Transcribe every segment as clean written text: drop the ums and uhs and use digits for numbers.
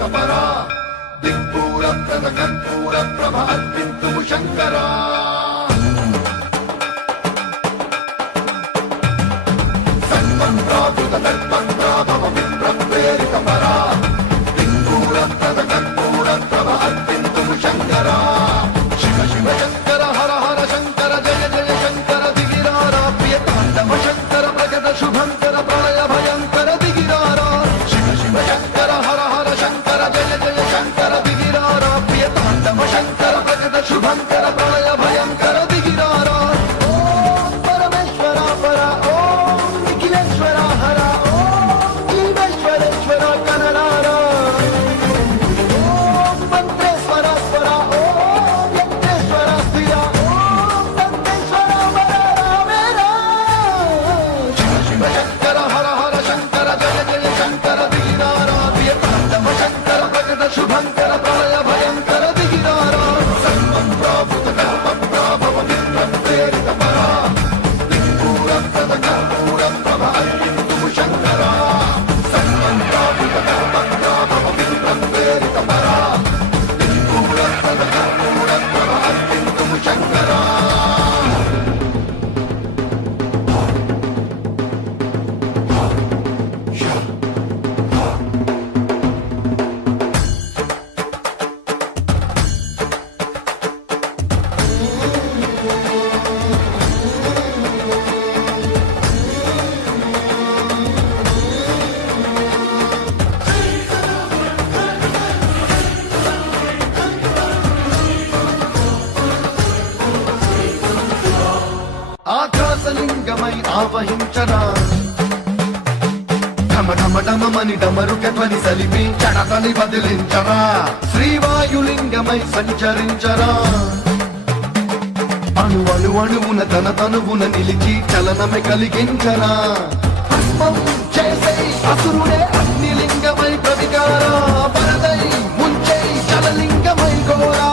ప్రేరిత పరా దిక్పూర ప్రద కర్పూర ప్రభ అర్పింతుము శంకరా సర్వం ప్రాకృత దర్పం ప్రాభవ విప్ర ప్రేరిత పరా దిక్పూర ప్రద కర్పూర ప్రభ అర్పింతుము శంకరా శివ శివ శంకర హర హర శంకర జయ జయ శంకర దిగిరారా ప్రియ తాండవ శంకర ప్రకట శుభంకర ప్రళయ భయంకర దిగిరారా శివ శివ శంకర హర హర శంకర జయ జయ శంకర దిగిరారా ప్రియ తాండవ శంకర ప్రకట శుభంకర ప్రళయ భయంకర దిగిరారా ఓం పరమేశ్వర పర ఓం నిఖిలేశ్వర హర ఓం జీవేశ్వరేశ్వర కనరారా ఓం మంత్రేశ్వర స్వర ఓం యంత్రేశ్వర స్థిర ఓం దంతేశ్వర వర రామేరా శివ శివ శంకర హర హర శంకర జయ జయ శంకర దిగిరారా ప్రియ తాండవ శంకర ప్రకట శుభంకర ప్రళయ భయంకర దిగిరారా సర్వం ప్రాభుత కల్ప ప్రాభవ విప్ర ప్రేరిత పరా దిక్పూర ప్రద కర్పూర ప్రభ అర్పింతుము శంకరా సర్వం ప్రాభుత కల్ప ప్రాభవ విప్ర ప్రేరిత పరా దిక్పూర ప్రద కర్పూర ప్రభ అర్పింతుము శంకరా ఆకాశలింగమై ఆవహించరా ఢమ ఢమ ఢమమని డమరుక ధ్వని సలిపి చడతని బదిలించరా శ్రీవాయులింగమై సంచరించరా అణు అణు అణువున తన తనువున నిలిచి చలనమే కలిగించరా భస్మం చేసే అసురుడే అగ్నిలింగమై ప్రవికారా వరదై ముంచై చలలింగమై ఘోరా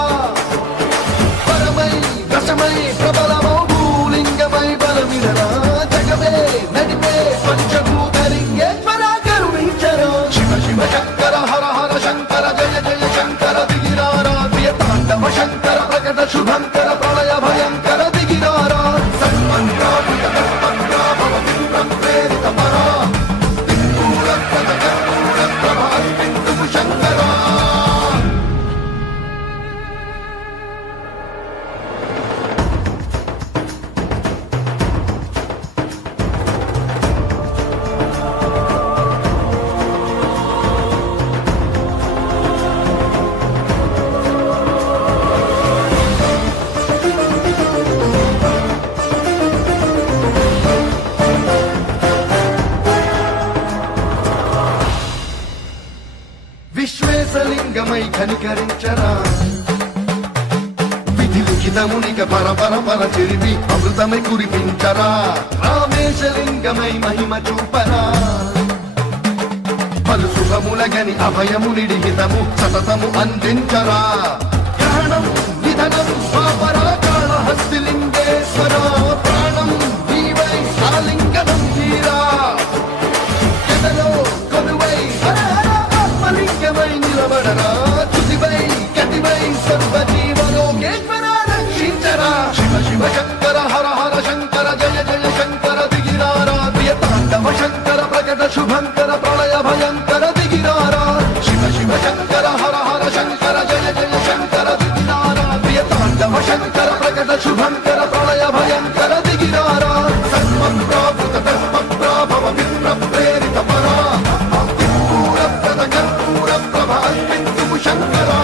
పరమై దశమై ప్రబలమౌ భూలింగమై బలమిడరా జగమే నడిపే పంచభూతలింగేశ్వర కరుణించరా శివ శివ శంకర హర హర శంకర జయ జయ శంకర దిగిరారా ప్రియ తాండవ శంకర ప్రకట శుభంకర ప్రళయ భయంకర దిగిరారా సర్వం ప్రాభుత కల్ప ప్రాభవ విప్ర ప్రేరిత పరా దిక్పూర ప్రద కర్పూర ప్రభ అర్పింతుము శంకరా విశ్వేశలింగమై కనికరించరా విధి లిఖితమునిక పర చెరిపి అమృతమై కురిపించరా రామేశలింగమై మహిమ చూపరా పలు శుభములగని అభయము నిడిహితము సతతము అందించరా గ్రహణం నిధనం పాపరా కాళహస్తిలింగేశ్వర ప్రాణం నీవై ఆలింగనం తీరా ఎదలో కొలువై హర హర ఆత్మలింగమై నిలబడరా తుదివై గతివై సర్వజీవలోకేశ్వర రక్షించరా శివ శివ శంకర హర హర శంకర జయ జయ శంకర దిగిరారా ప్రియ తాండవ శంకర ప్రకట శుభంకర ప్రళయ భయంకర దిగిరారా శివ శివ శంకర హర హర శంకర జయ జయ శంకర దిగిరారా ప్రియ తాండవ శంకర ప్రకట శుభంకర ప్రళయ భయంకర దిగిరారా సర్వం ప్రాభుత దర్ప ప్రాభవ విప్ర ప్రేరిత పరా దిక్పూర ప్రద కర్పూర ప్రభ అర్పింతుము శంకరా